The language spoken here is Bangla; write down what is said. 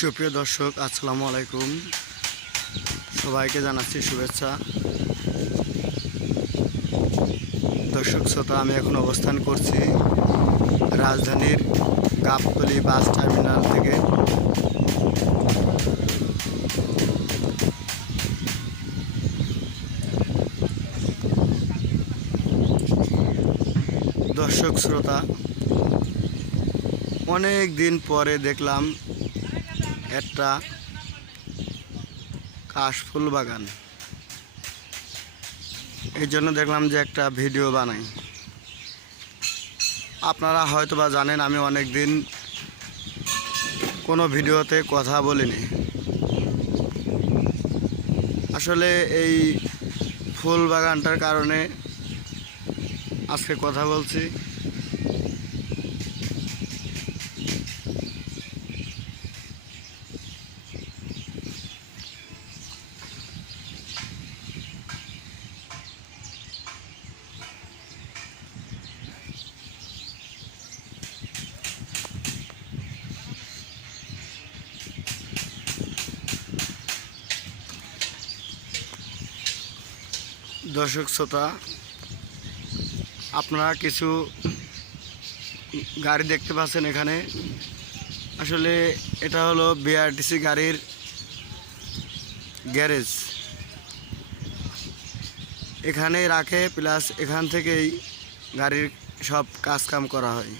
সুপ্রিয় দর্শক, আসসালামু আলাইকুম। সবাইকে জানাচ্ছি শুভেচ্ছা। দর্শক শ্রোতা, আমি এখন অবস্থান করছি রাজধানীর গাবতলি বাস টার্মিনাল থেকে। দর্শক শ্রোতা, অনেক দিন পরে দেখলাম একটা কাশফুল বাগান। এই জন্য দেখলাম যে একটা ভিডিও বানাই। আপনারা হয়তো বা জানেন, আমি অনেক দিন কোনো ভিডিওতে কথা বলিনি। আসলে এই ফুল বাগানটার কারণে আজকে কথা বলছি। দর্শক শ্রোতা, আপনারা কিছু গাড়ি দেখতে পাচ্ছেন এখানে আসলে এটা হলো বিআরটিসি গাড়ির গ্যারেজ এখানে রাখে, প্লাস এখান থেকেই গাড়ির সব কাজকাম করা হয়